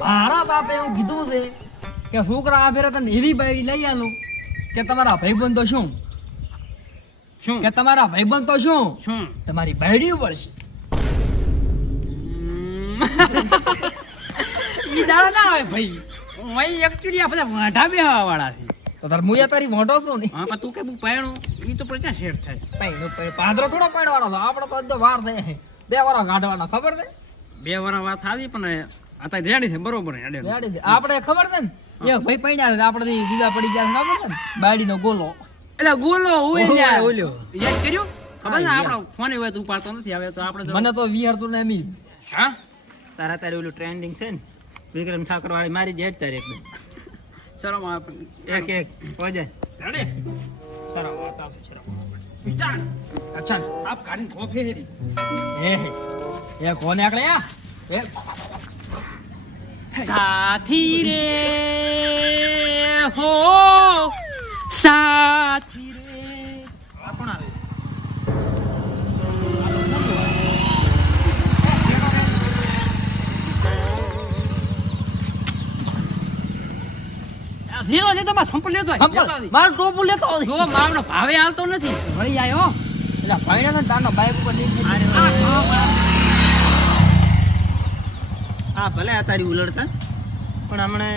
મારા બાપે એવું કીધું છે કે છોકરા આ ફેરે તને એવી બાયડી લઈ આલો કે તમારા ભાઈબંધ તો શું? શું? કે તમારા ભાઈબંધ તો શું? શું? તમારી બાયડી ઉપર ઈ દાડા ના આવે ભાઈ. ભાઈ એકચ્યુઅલી આ બધા વાઢા બેહવા વાળા છે. તો તાર મુયા તારી વાંઢો છું ને? હા પણ તું કે હું પહેણું ઈ તો પ્રચા શેર થાય. ભાઈ પાદરો થોડો પાડવાનો છે. આપણો તો અડધો વાર થાય બે વાળા ગાઢવાના ખબર છે? બે વાર વાત આવી પણ અત્યારે રેડી છે બરોબર રેડી છે. આપણે ખબર છે ને? એક ભાઈ પૈણ્યા છે આપણે બીજા પડી ગયા ખબર છે ને? બાડીનો ગોલો. એટલે ગોલો હોય ને ઓલ્યો. યાદ કર્યું? ખબર ને આપણો ફોન હોય તો ઉપાડતો નથી આવે તો આપણે તો- મને તો વિહારતું ને એમ હા? તારા તારે ઓલું ટ્રેન્ડિંગ છે ને? વિક્રમ ઠાકોર વાળી મારી જેડ તારે એકદમ શરમ. એક એક હો જાય રેડી? શરમ આવતા શરમ અચ્છા આપ કાઢીને કોફી હેરી. એ એ કોને આકડે યા એ. સાથી રે હો. સાથી રે. આ કોણ આવે? લેતો લેતો બસ સંપલ લેતો. મારો ટોપુ લેતો જો મારો ભાવે હાલતો નથી. વળી આવ્યો એટલે ભાઈના ને તારના બાઈક ઉપર. હા ભલે આ તારી ઉલડતા પણ હમણે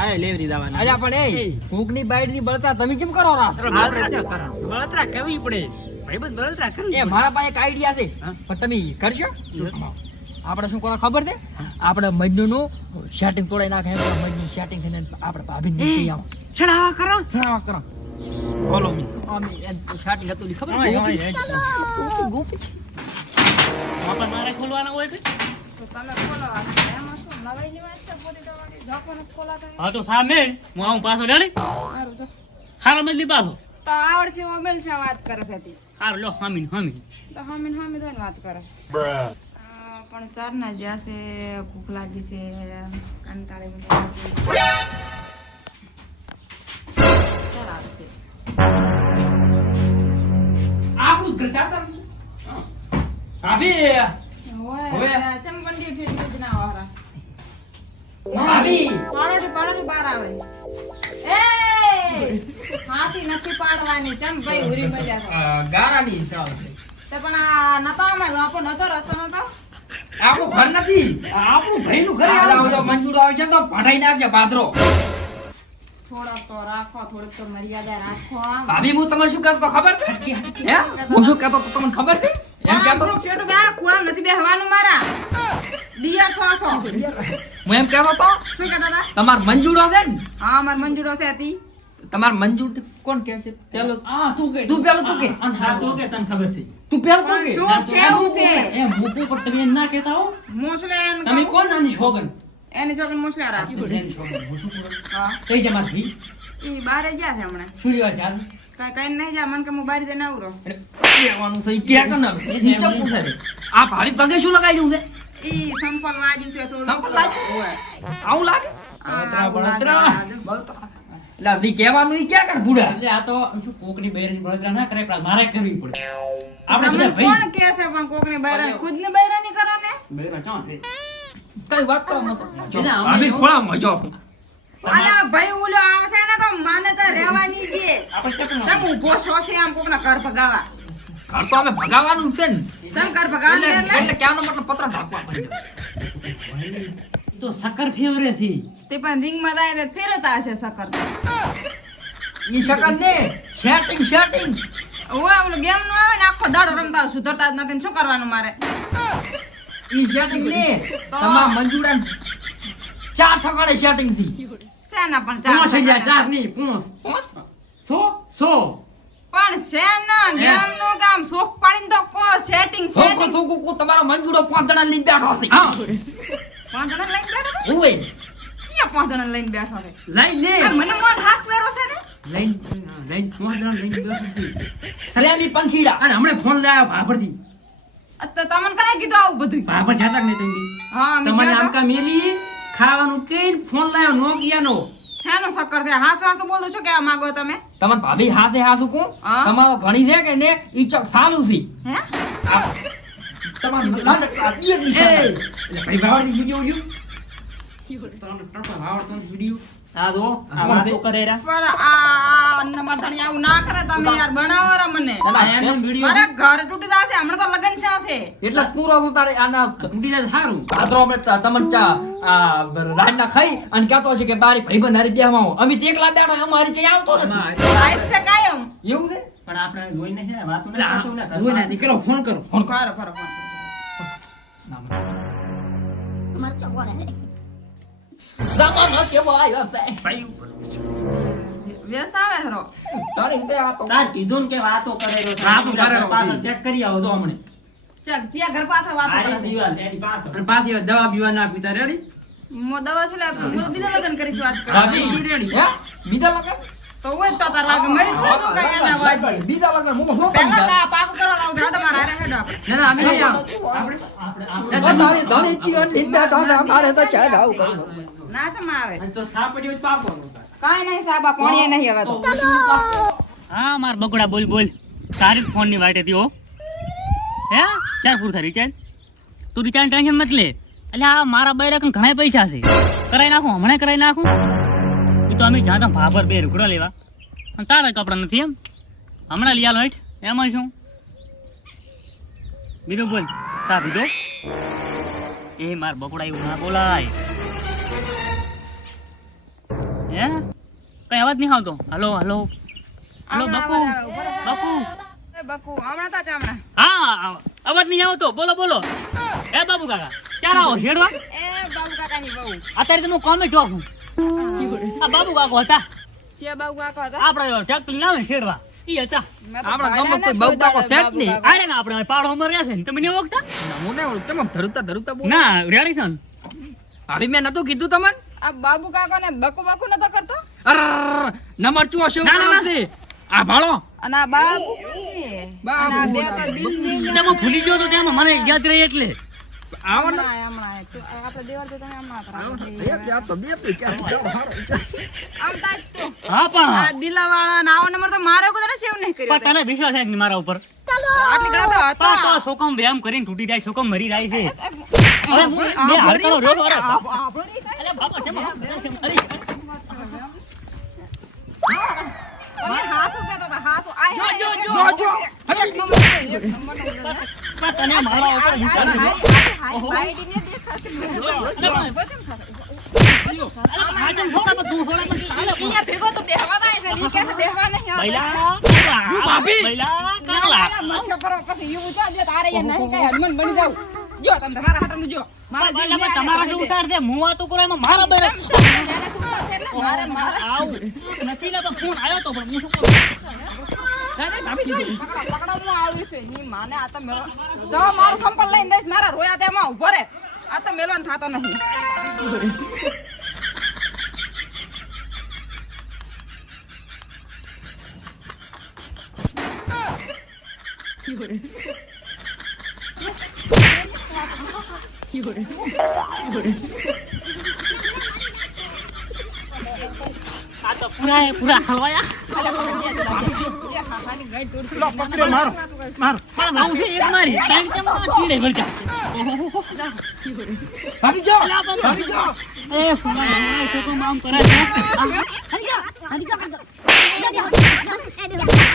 આય લેવરી દાવાના. અલ્યા પણ એ. ભૂખની બાઈડની બળતા તમે કેમ કરો રા? બળતરા કેવી પડે. ભાઈબંધ બળતરા કરી એ મારા પાસે એક આઈડિયા છે. પણ તમે કરશો? આપણે શું કરો ખબર છે? આપણે મજનુ સેટિંગ તોડાઈ નાખે મજનુ સેટિંગ થઈને આપણે ભાભીને નીકળી આવો. ચડાવા કરો. છણાવા કરો. બોલો મી આમ સેટિંગ હતું ખબર? ગોપી ગોપી, આપણે મારે ખોલવાના હોય છે હા તો સામે. હું આવું પાછો રેડી સારું તો. હારા મજલી પાછો. તો આવડશે મોબાઈલ છે વાત કરે હતી હારું લો હમીન હામીન. તો હમીન હમી વાત કરે. પણ ચાર ના જ્યાં છે ભૂખ લાગી છે કંટાળી આવશે આપણું હવે? ફેરી જ ના ભાભી બહાર આવે એ હાથી નથી પાડવાની ચમ ભાઈ ઉરી મજા ગારાની તો પણ આ નતો હમણાં નતો રસ્તો નતો આપણું ઘર નથી. આપણું ભાઈનું ઘર આ આ ઓલો મંજૂર આવે છે તો ભટાઈ નાખશે પાથરો. થોડોક તો રાખો થોડુંક તો મર્યાદા રાખો ભાભી હું તમને શું કહેતો ખબર છે? હે? હું શું કહેતો તમને ખબર છે? એમ કહેતો થોડુંક છેટું કુળા નથી બેહવાનું મારા. દિયા થોસો હું એમ કહેતો તો શું કહેતા હતા? તમાર મંજૂર આવે ને? હા માર મંજૂરો છે હતી તમાર મંજૂર કોણ કહે છે? પેલો આ તું કે તું પેલું તું કે હા તું કે તને ખબર છે. તું પહેરતો કે? શું કેવું છે? એ મૂકું પણ તમે ના કહેતા હો. મોસલે એમ તમે કોણ નાની છોકન એની છોકરી મોસલે રાખ હા. કઈ મારી ભી? એ બારે ગયા છે હમણાં. શું રહ્યા ચાલ કઈ કઈ નહીં જા મન કે હું બારી જઈને આવરો. કહેવાનું છે? કે કર ના નીચે પૂછે છે. આ ભાભી પગે શું લગાડ્યું છે? ઈ સંપલ વાજ્યું છે થોડું સંપલ વાજ્યું? આવું લાગે? આ બળતરા, બળતરા. એટલે આપણી ભઈ કહેવાનું ઈ ક્યાં કર ભૂડા? એટલે આ તો શું કોકની બૈરાની બળતરા ના કરે પણ મારે કરવી પડે આપણે બધા ભાઈ કોણ કે છે પણ કોકની બૈરાની? ખુદની બૈરાની કરો ને. બૈરા ચો છે? કઈ વાત કરો મત એટલે અમે ખોળા મજો અલા ભાઈ ઓલો આવશે ને તો માને તો રહેવાની છે. ચમ ઊભો છો છે આમ કોકના કર ભગાવા? ઘર તો અમે ભગાવાનું છે ને. તમ કર ભગાવા એટલે એટલે? મતલબ પત્ર ઢાંકવા પડે. તો સકર ફેવરે થી તે પણ રિંગમાં માં તો ફેરતા હશે સકર ઈ સકર ને શેટિંગ સેટિંગ ઓય ઓલો ગેમનું આવે ને આખો દાડો રમતા સુધરતા જ નથી ને શું કરવાનું મારે? ઈ શેટિંગ ને તમામ મંજુડા ચાર ઠકાણે શેટિંગથી. શેના પણ ચાર ચાર ચાર નહીં પાંચ સો સો. પણ શેના ગેમનું કામ સોક પાડીને તો કો સેટિંગ સેટિંગ સોકો કો તમારો મંજુડો પાંચ જણા લઈને બેઠો છે. હા. પાંચ જણા લઈને બેઠો છે? ઓય ક્યાં પાંચ જણા લઈને બેઠો છે? લઈ લે. મને કોણ હાસ મેરો છે ને? લઈ લઈ પાંચ જણા લઈને બેઠો છે. સરેની પંખીડા. અને હમણે ફોન લાવ્યો ભાભરથી. અત્તે તો તમને કણે કીધું આવું બધું ભાભર જાતા જ નહીં તમે. હા તમને તમારે આમ કા મેલી ખાવાનું કઈ ફોન લાવ્યો નોકિયાનો. શેનો સક્કર છે? હાસુ હાસુ બોલું છું કેવા માંગો તમે? તમાર ભાભી હાથે હાસુ કો? હા. તમારો ઘણી છે કે ને ઈ ચક સાલું છે. હે? તમાર લાંડક આ તીરની એ ભાઈ ભાવડની વિડિયો ઉડ્યું તમને ટપો ભાવડતો વિડિયો આ જો આ વાતો કરે રા પણ આ નંબર ધણી આવું ના કરે તમે યાર બનાવો રા મને. આ એમને વીડિયો મારા ઘર તૂટી જશે હમણાં તો લગન છે છે. એટલે પૂરો તું તારે આના તૂટી જાય સારું પાત્રો અમે ત- ચા રાતના ખાઈ અને કહેતો હશે કે બારી ભાઈબંધ હારી બેહવા અમે એકલા બેઠા અમારી ચા આવતો નથી. છે કાયમ. એવું છે? પણ આપણે જોઈને છે ને વાતો એટલે કરતો ને જોઈ નાખી. કરો. ફોન કરો ફોન કરો ફરો ફરો જમાનો કેવો આવ્યો છે ભાઈ વ્યસ્ત આવે હરો. તારી છે આ તો તાર કીધું કે વાતો કરે છે. વાતો કરે પાછળ ચેક કરી આવો તો હમણે ચક ત્યાં ઘર પાછળ વાત કરે દીવાલ એની પાછળ અને પાછી દવા બીવા ના પીતા રેડી મો દવા છે લે હું બીજા લગન કરીશ વાત કરી હે બીજા લગન? તો હોય તો તાર વાગે મરી થોડું તો કઈ એના વાજી બીજા લગન. હું શું પહેલા કા પાકું કરવા દાવ ધાડો મારા હારે હેડો આપણે. ના ના અમે આપણે આપણે તારી ધણી જીવન લીન બેઠા અમારે તો ચા દાવ ના ચમ આવે. અને તો સાપ પડ્યો હોય તો પાકવાનું તારે. કાઈ નહીં સાબા પાણી નહીં હવે તો. હા માર બગડા બોલ બોલ. તારી ફોનની વાટે હો. હે? ચાર પૂર થાય રિચાર્જ. તું રિચાર્જ ટેન્શન મત લે. એટલે આ મારા બૈરા ઘણા પૈસા છે. કરાઈ નાખું હમણાં કરાઈ નાખું. એ તો અમે જ્યાં ભાભર બે રૂકડા લેવા. અને તારા કપડા નથી એમ. હમણાં લઈ આલો હેઠ. એમાં શું બીજું બોલ. સા બીજો એ માર બકોડા એવું ના બોલાય. હે? કઈ અવાજ નહીં આવતો. Hello hello. Hello Baku Baku એ બકુ હમણાં તા હમણાં. હા અવાજ નહીં આવતો. બોલો બોલો. એ બાબુ કાકા ક્યારે આવો? શેડવા એ બાબુ કાકાની બહુ અત્યારે તો હું કોમે જો છું. આ બાબુ કાકો હતા. જે બાબુ કાકો હતા. આપણે ટ્રેક્ટર ના આવે શેડવા ઈ હતા. આપણા ને કોઈ બાબુ કાકો છે જ નહીં. અરે ના આપણે પાડો ઉમર રહ્યા છે ને. તમે ને ઓળખતા હું ને તમે ધરુતા ધરુતા બોલ? ના રેડી છે ને? મેં નતું કીધું તમને? આ બાબુ કાકો ને બકુ બકુ નતો કરતો? અરર, નંબર ચો શું ના, ના. આ ભાળો. અને આ બાબુ? બાબુ. તેમાં ભૂલી ગયો તો તેમાં મને યાદ રહી એટલે. આવો ને હમણાં આપણે તો તમે. હા પણ આ દિલાવાળા નંબર તો મારે કોઈ સેવ નહીં કર્યો પણ તને વિશ્વાસ છે કે મારા ઉપર? આટલી ગળા તો હતા. તો શોકમ વ્યાયામ કરીને તૂટી જાય શોકમ મરી જાય છે. હવે હું બે હાડકાનો રોગ અરે અરે કેમ તમે તમારા જો, જો, જો, બાઈડી ને જે. મારા બૈલા, તમારા શું કહી દે. છે? હું વાતો કરું એમાં મારા બૈરા એને શું ઉતાર છે એટલે મારે મારે આવું. નથી લેતો ફોન આવ્યો તો પણ હું શું કરું? પકડો, પકડો, હું આવી છું. ની માને આ તો જો મારું સંપલ લઈને દઈશ, મારા રોયા તેમાં રે. આ તો મેલવાન થતો નહીં. આ તો પૂરા પૂરા હલવાયા મારો મારો પણ બહુ છે એક મારી ત્રણ કેમ આ કીડે વળગ્યા ભાભી જો અલા બાબા. એ ફુલા ના છોકરો આમ કરે છે તાળા તો નહીં દેવડતી,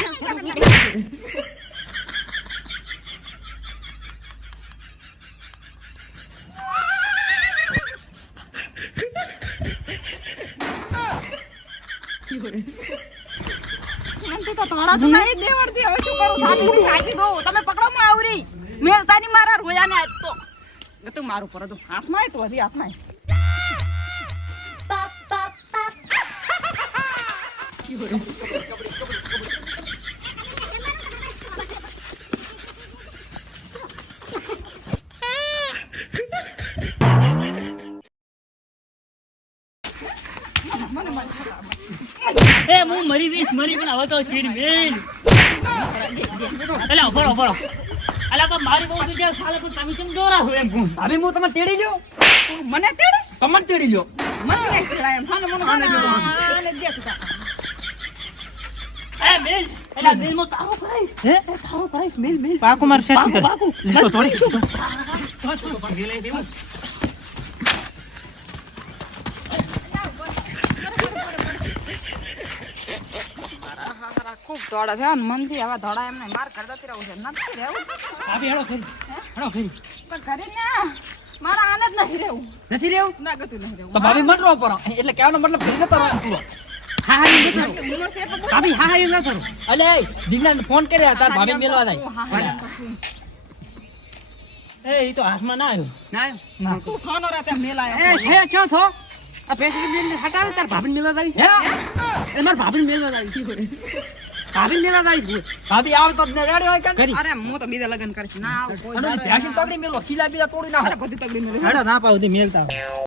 મારા પર હતું. હાથમાં તો હજી હાથમાં આય. મરી જઈશ મરી પણ હવે તો ચીડ મેલ. એટલે ઉભરો ઉભરો અલા પણ મારી બહુ બીજા સાલે પણ તમે કેમ દોરા છો એમ હું? ભાભી હું તમને તેડી લ્યો. મને તેડીશ? તમને તેડી લ્યો. મને નહીં તેડાય એમ. થાને મને આને આને દે તું તાર. એ મેલ. એલા મેલ મો તારો કરાઈશ હે તારો કરાઈશ મેલ મેલ. પાકુ મારે સેટ કર. તો થોડી મારા હારા ખૂબ દોડા છે. ને મનથી આવા દોડા એમને માર કરતા રહેવું છે. નથી રહેવું. આવી હેડો ખરી હેડો ખરી પણ ઘરે ના મારા આને જ નથી રહેવું. નથી રહેવું? ના ગતું નથી રહેવું. તો ભાભી મટરો પર એટલે કહેવાનો મતલબ ફરી જતો રહો પૂરો હા હા એ ન આટલી ઉંમર છે એટલે બોલ. ભાભી હા હા એ ન કરો અલે દિગલાને ફોન કર્યા તાર ભાભી મેલવા જાય. એ તો હાથમાં ના આવ્યું. ના તું સોનો રાતે મેલાયો એ છે છો છો? આ પેશન્ટ બેન હટાવે તાર ભાભી મેલવા આવી હે? એ ભાભી મેલવા આવી ભાભી મેલવા આવી ભાભી આવ તો ને રેડી હોય કે કરી. અરે હું તો બીજા લગ્ન કરીશ. ના આવું કોઈ ભેંસી તગડી મેલો શીલા બીલા તોડી ના અરે બધી તગડી હેડો ના પાવતી મેલતા